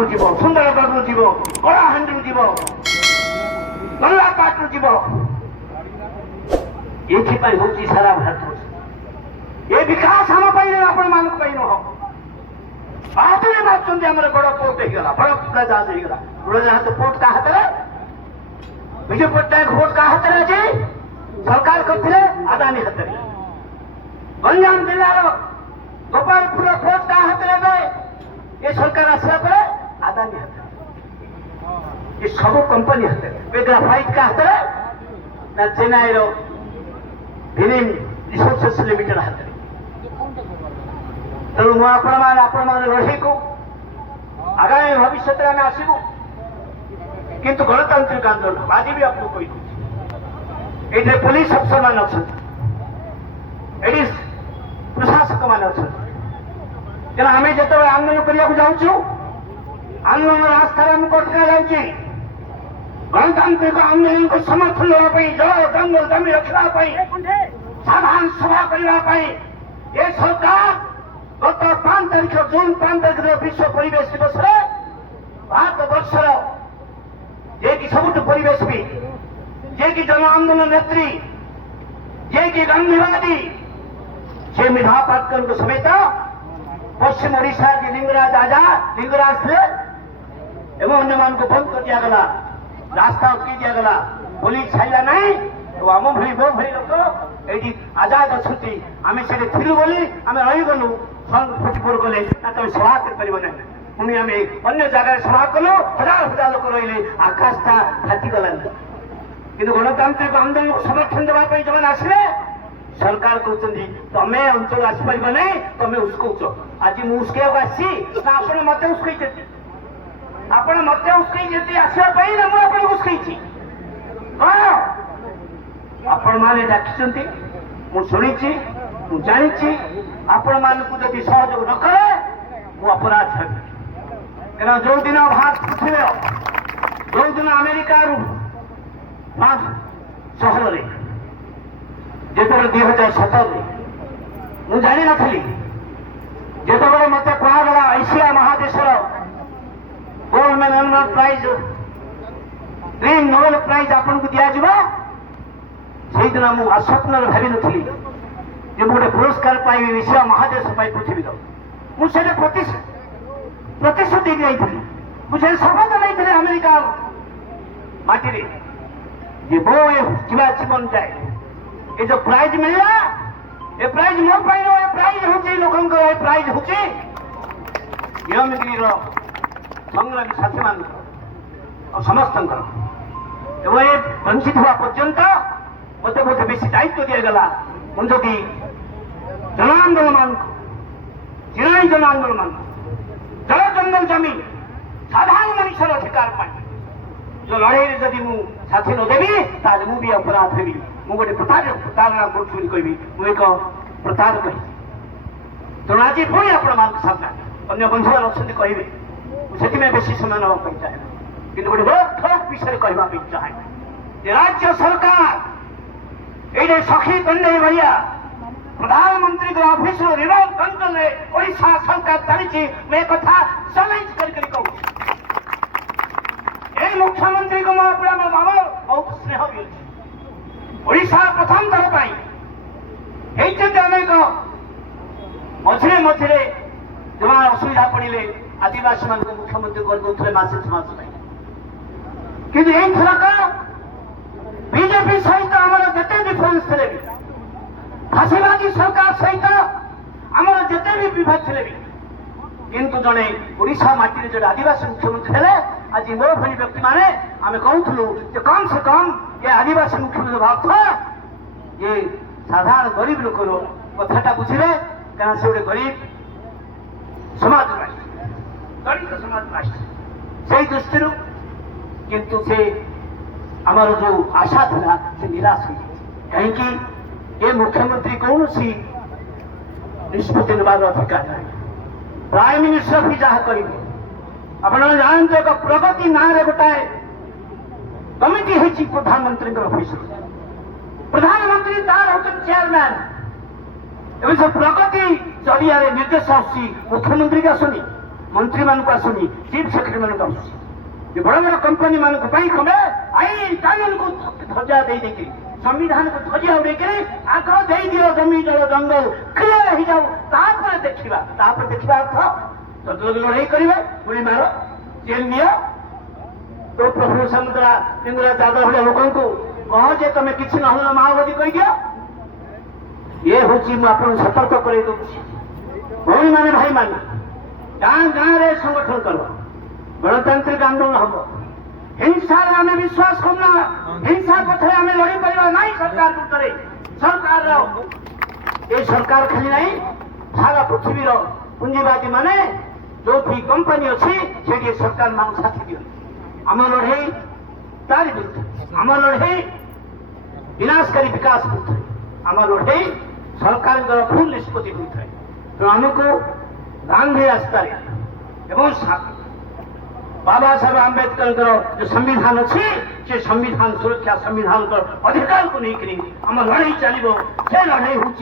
पाटू जीव सुंदरगढ़ जीव कलाहांडी जीव गल्लापाटू जीव ये सारा भारत ये विकास आम आपण मान नुह बातुरी बात आम बड़ पोर्ट होगा बड़ उड़ाजाहाज होगा उड़ाजाहाज पोर्ट का हाथ में विजु पट्टनायक पोर्ट का हाथ में आज सरकार करते अदानी हाथ में गंजाम जिलार गोपालपुर पोर्ट का हाथ में ये सरकार आसला पर अदानी हाथ में ये सब कंपनी हाथ में ग्राफाइट का हाथ में ना चेन्नई फिल्म रिसोर्सेस लिमिटेड हाथ में तेणु मुझे रही को आगामी भविष्य में आम आसबू किंतु गणतांत्रिक आंदोलन आज भी आपको कही ये पुलिस अफसर मान अच्छा प्रशासक मान अच्छा तेना आम जो आंदोलन करने जाऊँ आंदोलन रास्ता आम कठिन जाऊँगी गणतांत्रिक आंदोलन को समर्थन देवाई जल जंगल जमी रखा साधारण सभा करने ये सरकार गत 5 तारीख जून 5 तारीख विश्व परिवेश दिवस भारत वर्षर जे कि सबुठ परिवेशवी जे कि जन आंदोलन नेत्री जे कि गांधीवादी से मेधा पाटकर समेत पश्चिम ओडिशा के लिंगराज आजाद लिंगराज थे एवं अन्य मान को बंद कर दिया गला रास्ता अटकी दिया गला पुलिस छाइला नहीं तो आम भली मो भली लोक ये आजाद अच्छी आम से बोली आम रहीगलु सन 44 गले ना तुम सभा कर पुणी आम अन्य जगह सभा कलु हजार हजार लोक रही आकाशटा फाटिगला कि गणतांत्रिक आंदोलन को समर्थन देवाई जो आसले सरकार कहते तमें अंचल आसपार नहीं तुम उस्कौच आज मुझे आसी ना आप मत उस्कई आपण मत उस्कई आसवाई ना मुझे उस्कई हाँ आपण मैंने डाकी मु शुणी मु जानी आपण मानक जदि सहयोग न करे मु अपराध कह जो दिन भारत पृथ्वी जो दिन अमेरिका सहर में जो 2017 मु जानी नी जो मत कहगला एशिया महादेशर gold medal prize green Nobel prize आपन को दिया से दिन मुझे स्वप्न भावी नी गोटे पुरस्कार पाइबी एशिया महादेश पृथ्वी मुझे प्रतिश्रुति नहीं मुझे शपथ नहीं अमेरिका माटी वो जीवन जाए ये जो प्राइज मिलला ये प्राइज मो पाई ये प्राइज हूँ लोक प्राइज हूँ नियमगिरी संग्रामी साथी मान समस्त ये बंचित हवा पर्यंत मत बहुत बेसी दायित्व दिगला मुझे कि जन आंदोलन मान चिराई जन आंदोलन मान जल जंगल जमी साधारण मनुष्यर अधिकार पाई जो लड़ाई जदि मु साथी नदेवी ताज मु भी अपराध हेबी मु गोटे प्रतारणा करी कहबी मु एक प्रतारक तेणु आज पुणी आपण सामना अन्य बंधु मान अच्छा कहबे से बेसी समय नापी चाहे कि गोटे बड़ ठोक विषय कहवाई चाहे राज्य सरकार ये सखी दंडे भैया प्रधानमंत्री के ऑफिस रिमोट कंट्रोल ओडिशा सरकार चली मैं कथा चैलेंज कर कहूँ मुख्यमंत्री को बाबा बहुत स्नेह भी अच्छे ओडिशा प्रथम थर पर अनेक मझे मझे जो असुविधा पड़े आदिवासी मान मुख्यमंत्री कर मासे समाज कि बीजेपी सहित आम जिते डिफरेन्स थे फाशीवादी सरकार सहित आम जिते भी विभाग थे किंतु जड़े ओडिशा माटी जो आदिवासी मुख्यमंत्री थे आज मो भली व्यक्ति माने आम कहूलु कम से कम ये आदिवासी मुख्यमंत्री भाव था ये साधारण गरीब लोक कथाटा बुझे क्या से गोटे गरीब समाज राष्ट्र दलित समाज राष्ट्र से दृष्टि किंतु से आमर जो आशा था से निराश हो कहीं ये मुख्यमंत्री कौन सी निष्पत्ति नेबार अधिकार ना प्राइम मिनिस्टर भी जहाँ करेंगे अपना जानते एक प्रगति ना गोटाए कमिटी होती प्रधानमंत्री ऑफिस प्रधानमंत्री तार होते चेयरमैन एवं से प्रगति जरिया निर्देश आसुच्ची मुख्यमंत्री की आसुनी मंत्री मान को आसुनी चीफ सेक्रेटरी ମାନଙ୍କୁ ଆସୁଛି ଯେ ବଡ଼ ବଡ଼ କମ୍ପାନୀ ମାନଙ୍କ ପାଇଁ କମେ ଆଇନ କାନୁନକୁ ଧ୍ୱଜା ଦେଇକି ସମ୍ବିଧାନକୁ ଧ୍ୱଜା ଉଡ଼େଇକିରି ଆଗ ଦେଇଦିଅ ଜମି ଜଳ ଜଙ୍ଗଲ କ୍ଲିୟର ହେଇଯାଉ ତାପରେ ଦେଖିବା ଅର୍ଥ ସତଲୋକ ଲଢ଼େଇ କରିବେ ଗୁଳି ମାର ଜେଲ ନିଅ तो प्रभु समुद्रा इंदिरा जादव भलिया लोक कह जे तुम कि नहल माओवादी कहीदियो ये हूँ मुझे सतर्क कर भाई मैंने भाई मैंने गाँ गाँव में संगठन कर गणतांत्रिक आंदोलन हम हिंसा आम विश्वास करना हिंसा पथरे आम लड़ी पार ना सरकार विरुद्ध सरकार ये सरकार खाली ना सारा पृथ्वी पुंजीवादी माने जो भी कंपनी अच्छी से सरकार मान साथी दिखाई आम लड़े तारी विरुद्ध आम लड़े विनाशकारी विकास विरुद्ध आम लड़े सरकार भूल निष्पत्ति विरुद्ध तो आमको गांधी रास्तार बाबा साहेब आंबेडकर जो संविधान अच्छी से संविधान सुरक्षा संविधान अधिकार को लेकर आम लड़े चलो से लड़े हूँ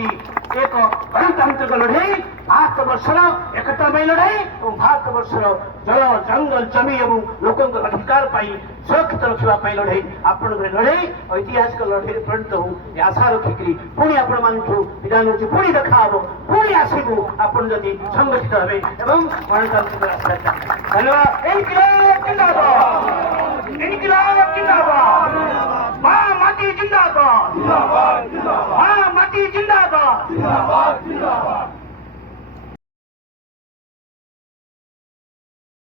एक गणतांत्रिक लड़े भारत वर्षर एकता लड़ाई और भारत वर्षर जल जंगल जमी और लोक अधिकार सुरक्षित रखा लड़ाई आपण लड़ाई ऐतिहासिक लड़ाई परिणत हो आशा रखिकी पुणी आपण मान विधान होती पुणी देखा हम पुणी आसबू आपड़ जदि संगठित हे गणतांत्रिक रास्ता धन्यवाद माटी जिंदाबाद माटी जिंदाबाद